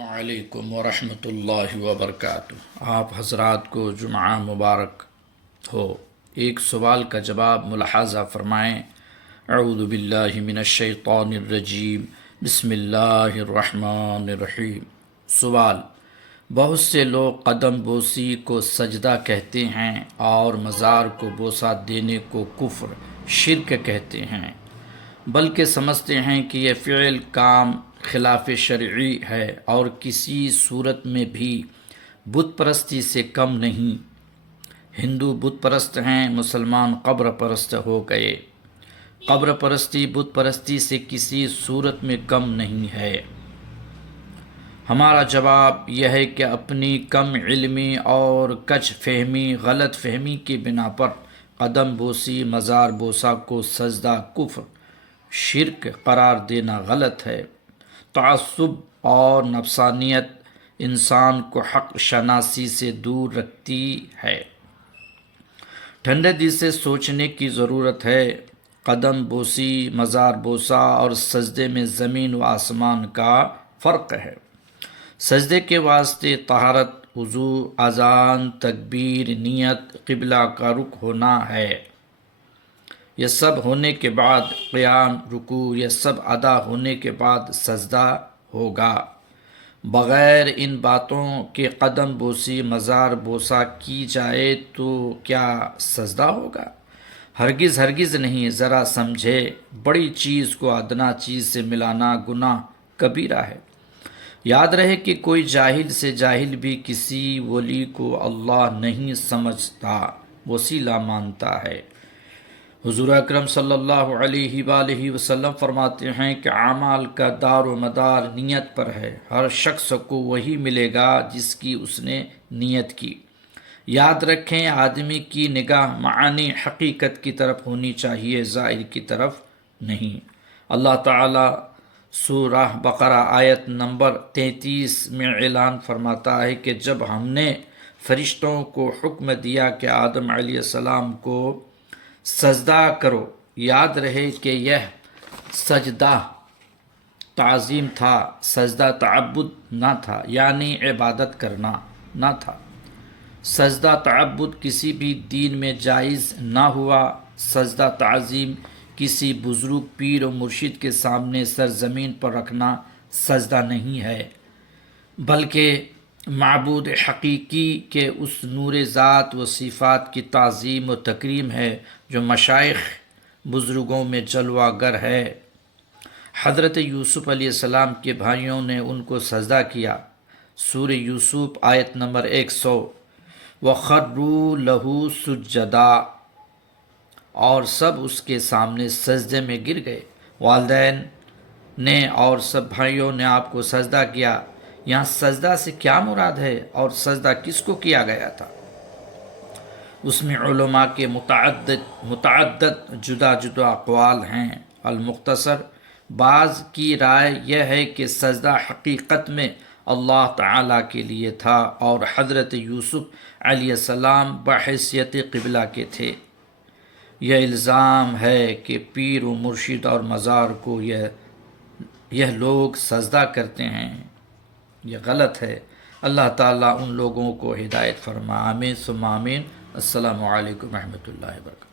وعلیکم ورحمۃ اللہ وبرکاتہ۔ آپ حضرات کو جمعہ مبارک ہو۔ ایک سوال کا جواب ملاحظہ فرمائیں۔ اعوذ باللہ من الشیطان الرجیم، بسم اللہ الرحمن الرحیم۔ سوال: بہت سے لوگ قدم بوسی کو سجدہ کہتے ہیں اور مزار کو بوسہ دینے کو کفر، شرک کہتے ہیں، بلکہ سمجھتے ہیں کہ یہ فعل کام خلاف شرعی ہے اور کسی صورت میں بھی بت پرستی سے کم نہیں۔ ہندو بت پرست ہیں، مسلمان قبر پرست ہو گئے۔ قبر پرستی بت پرستی سے کسی صورت میں کم نہیں ہے۔ ہمارا جواب یہ ہے کہ اپنی کم علمی اور کج فہمی، غلط فہمی کی بنا پر قدم بوسی، مزار بوسہ کو سجدہ، کفر، شرک قرار دینا غلط ہے۔ تعصب اور نفسانیت انسان کو حق شناسی سے دور رکھتی ہے۔ ٹھنڈے دل سے سوچنے کی ضرورت ہے۔ قدم بوسی، مزار بوسہ اور سجدے میں زمین و آسمان کا فرق ہے۔ سجدے کے واسطے طہارت، وضو، اذان، تکبیر، نیت، قبلہ کا رخ ہونا ہے۔ یہ سب ہونے کے بعد قیام، رکوع، یہ سب ادا ہونے کے بعد سجدہ ہوگا۔ بغیر ان باتوں کے قدم بوسی، مزار بوسہ کی جائے تو کیا سجدہ ہوگا؟ ہرگز ہرگز نہیں۔ ذرا سمجھے، بڑی چیز کو ادنا چیز سے ملانا گناہ کبیرہ ہے۔ یاد رہے کہ کوئی جاہل سے جاہل بھی کسی ولی کو اللہ نہیں سمجھتا، وسیلہ مانتا ہے۔ حضور اکرم صلی اللہ علیہ وآلہ وسلم فرماتے ہیں کہ اعمال کا دار و مدار نیت پر ہے۔ ہر شخص کو وہی ملے گا جس کی اس نے نیت کی۔ یاد رکھیں، آدمی کی نگاہ معانی حقیقت کی طرف ہونی چاہیے، ظاہر کی طرف نہیں۔ اللہ تعالیٰ سورہ بقرہ آیت نمبر 33 میں اعلان فرماتا ہے کہ جب ہم نے فرشتوں کو حکم دیا کہ آدم علیہ السلام کو سجدہ کرو، یاد رہے کہ یہ سجدہ تعظیم تھا، سجدہ تعبد نہ تھا، یعنی عبادت کرنا نہ تھا۔ سجدہ تعبد کسی بھی دین میں جائز نہ ہوا۔ سجدہ تعظیم کسی بزرگ پیر و مرشد کے سامنے سر زمین پر رکھنا سجدہ نہیں ہے، بلکہ معبود حقیقی کے اس نور ذات و صفات کی تعظیم و تکریم ہے جو مشائخ بزرگوں میں جلوہ گر ہے۔ حضرت یوسف علیہ السلام کے بھائیوں نے ان کو سجدہ کیا۔ سورہ یوسف آیت نمبر 100، وَخَرُّوا لَهُ سُجَّدًا، اور سب اس کے سامنے سجدے میں گر گئے۔ والدین نے اور سب بھائیوں نے آپ کو سجدہ کیا۔ یہاں سجدہ سے کیا مراد ہے اور سجدہ کس کو کیا گیا تھا؟ اس میں علماء کے متعدد جدا جدا اقوال ہیں۔ المختصر، بعض کی رائے یہ ہے کہ سجدہ حقیقت میں اللہ تعالیٰ کے لیے تھا اور حضرت یوسف علیہ السلام بحیثیت قبلہ کے تھے۔ یہ الزام ہے کہ پیر و مرشد اور مزار کو یہ لوگ سجدہ کرتے ہیں، یہ غلط ہے۔ اللہ تعالیٰ ان لوگوں کو ہدایت فرما۔ آمین ثم آمین۔ السلام علیکم ورحمۃ اللہ وبرکاتہ۔